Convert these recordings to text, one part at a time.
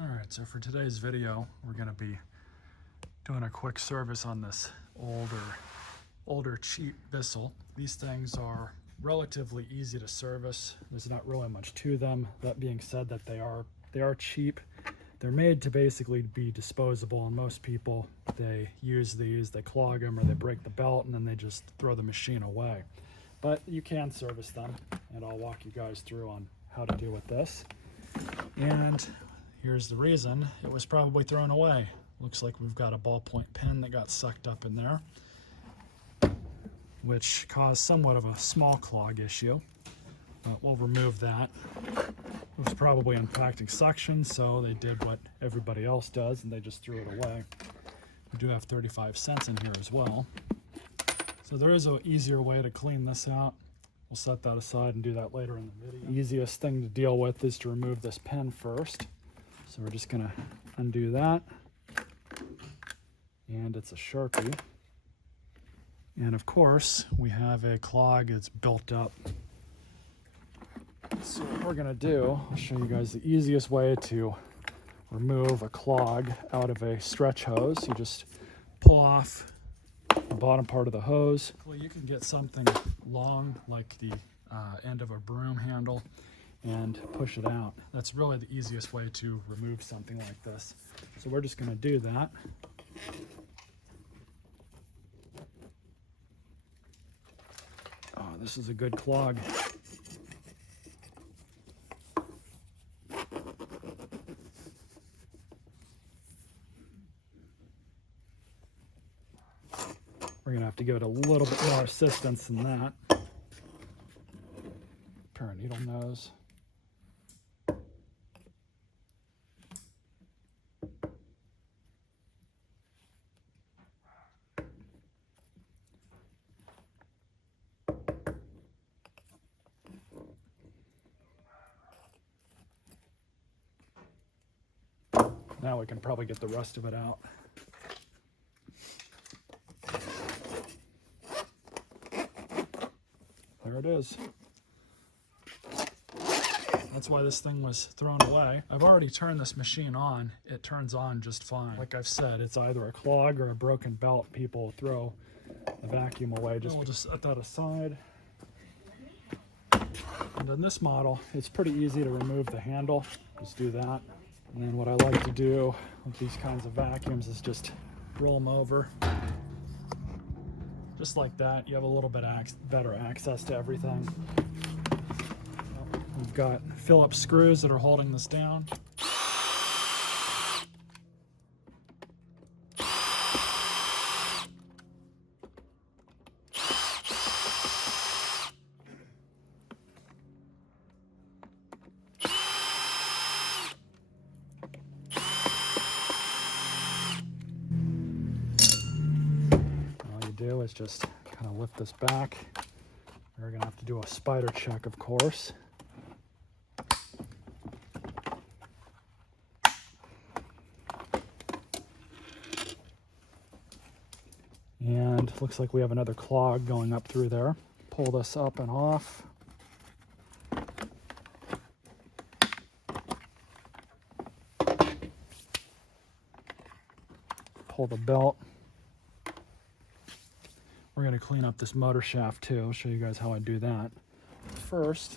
Alright, so for today's video, we're going to be doing a quick service on this older cheap Bissel. These things are relatively easy to service. There's not really much to them. That being said, that they are cheap. They're made to basically be disposable, and most people, they use these, they clog them, or they break the belt, and then they just throw the machine away. But you can service them, and I'll walk you guys through on how to deal with this. And here's the reason: it was probably thrown away. Looks like we've got a ballpoint pen that got sucked up in there, which caused somewhat of a small clog issue, but we'll remove that. It was probably impacting suction, so they did what everybody else does and they just threw it away. We do have 35 cents in here as well. So there is an easier way to clean this out. We'll set that aside and do that later in the video. The easiest thing to deal with is to remove this pen first. So we're just gonna undo that. And it's a Sharpie. And of course, we have a clog that's built up. So what we're gonna do, I'll show you guys the easiest way to remove a clog out of a stretch hose. You just pull off the bottom part of the hose. You can get something long like the end of a broom handle and push it out. That's really the easiest way to remove something like this. So we're just gonna do that. Oh, this is a good clog. We're gonna have to give it a little bit more assistance than that. Pair of needle nose. Now we can probably get the rest of it out. There it is. That's why this thing was thrown away. I've already turned this machine on. It turns on just fine. Like I've said, it's either a clog or a broken belt. People throw the vacuum away. We'll just set that aside. And on this model, it's pretty easy to remove the handle. Just do that. And then what I like to do with these kinds of vacuums is just roll them over. Just like that. You have a little bit better access to everything. We've got Phillips screws that are holding this down. Do is just kind of lift this back. We're going to have to do a spider check, of course. And looks like we have another clog going up through there. Pull this up and off. Pull the belt. We're going to clean up this motor shaft too. I'll show you guys how I do that. First,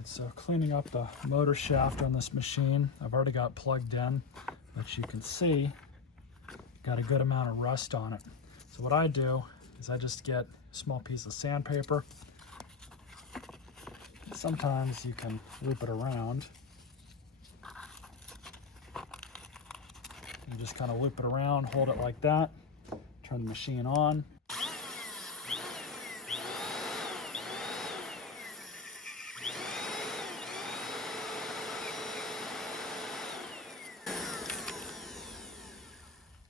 Alright, so cleaning up the motor shaft on this machine. I've already got plugged in, but you can see got a good amount of rust on it. So what I do is I just get a small piece of sandpaper. Sometimes you can loop it around. You just kind of loop it around, hold it like that, turn the machine on.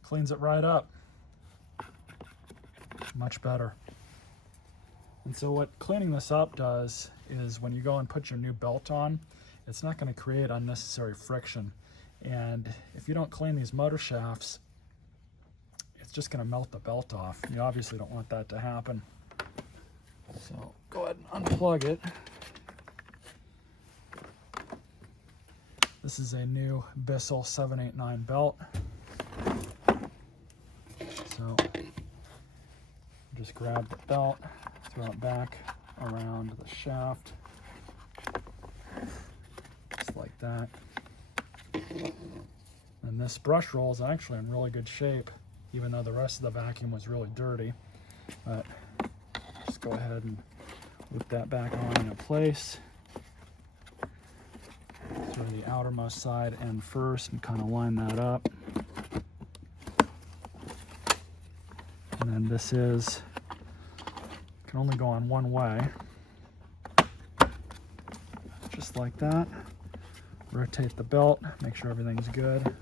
Cleans it right up. Much better. And so what cleaning this up does is when you go and put your new belt on, it's not going to create unnecessary friction. And if you don't clean these motor shafts, it's just going to melt the belt off. You obviously don't want that to happen. So go ahead and unplug it. This is a new Bissel 789 belt. So just grab the belt, throw it back around the shaft, just like that. And this brush roll is actually in really good shape, even though the rest of the vacuum was really dirty. But just go ahead and loop that back on into place. Throw the outermost side end first and kind of line that up. And then this can only go on one way. Just like that. Rotate the belt, make sure everything's good.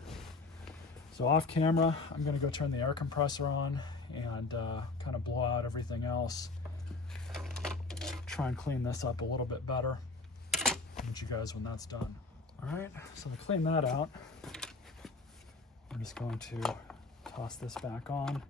So off camera, I'm gonna go turn the air compressor on and kind of blow out everything else. Try and clean this up a little bit better. I'll meet you guys when that's done. All right, so to clean that out, I'm just going to toss this back on.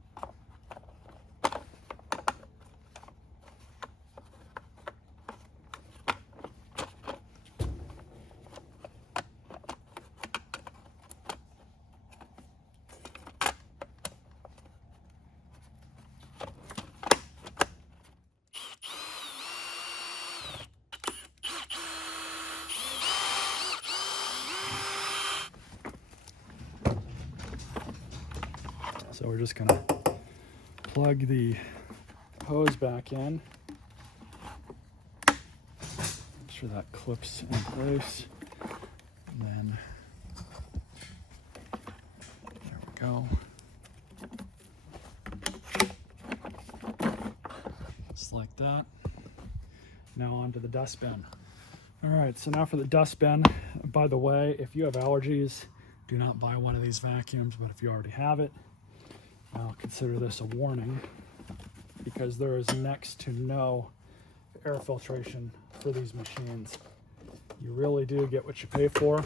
So we're just gonna plug the hose back in. Make sure that clips in place. And then, there we go. Just like that. Now onto the dustbin. All right, so now for the dustbin. By the way, if you have allergies, do not buy one of these vacuums, but if you already have it, I'll consider this a warning, because there is next to no air filtration for these machines. You really do get what you pay for.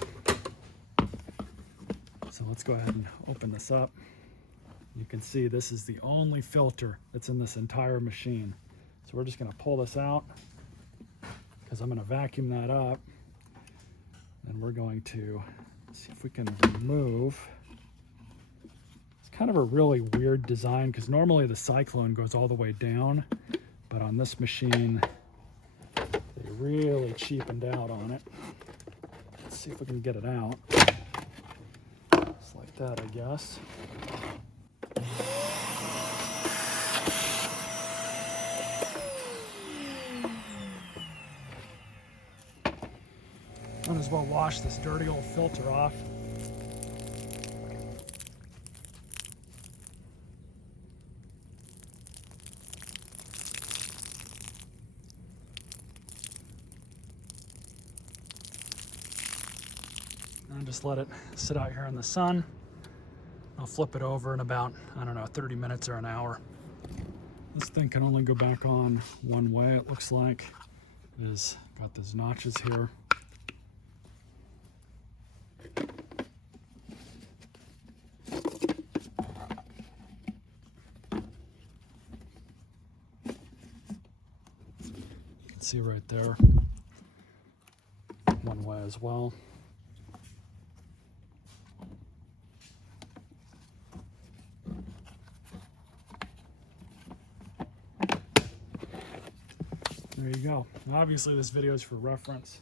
So let's go ahead and open this up. You can see this is the only filter that's in this entire machine. So we're just going to pull this out, because I'm going to vacuum that up. And we're going to see if we can remove. Kind of a really weird design, because normally the cyclone goes all the way down, but on this machine they really cheapened out on it. Let's see if we can get it out. Just like that, I guess. Might as well wash this dirty old filter off. And just let it sit out here in the sun. I'll flip it over in about, I don't know, 30 minutes or an hour. This thing can only go back on one way, it looks like. It's got these notches here. You can see right there, one way as well. There you go. And obviously this video is for reference.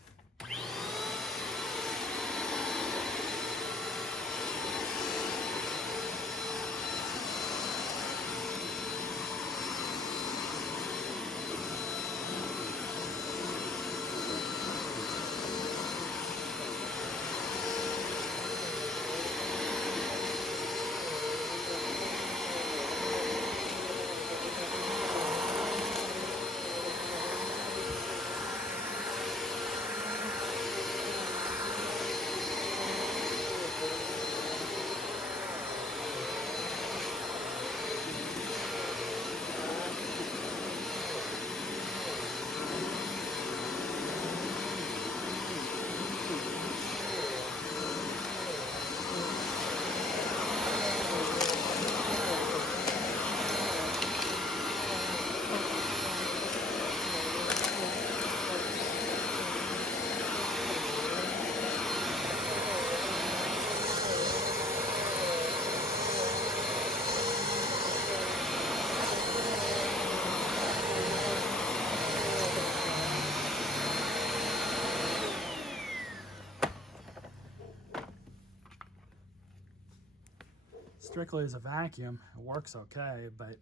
Strictly as a vacuum, it works okay, but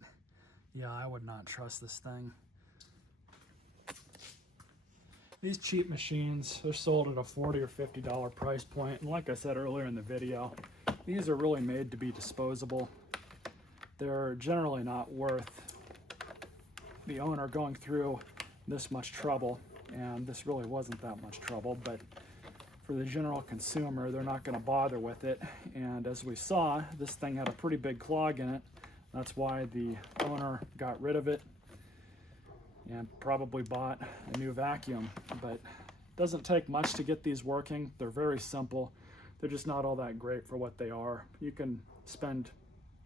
yeah, I would not trust this thing. These cheap machines, they're sold at a $40 or $50 price point, and like I said earlier in the video, these are really made to be disposable. They're generally not worth the owner going through this much trouble, and this really wasn't that much trouble, but for the general consumer, they're not going to bother with it. And as we saw, this thing had a pretty big clog in it. That's why the owner got rid of it and probably bought a new vacuum. But it doesn't take much to get these working. They're very simple. They're just not all that great for what they are. You can spend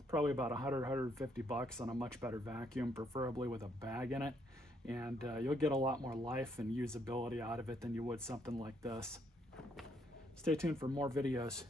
probably about 150 bucks on a much better vacuum, preferably with a bag in it, and you'll get a lot more life and usability out of it than you would something like this. Stay tuned for more videos.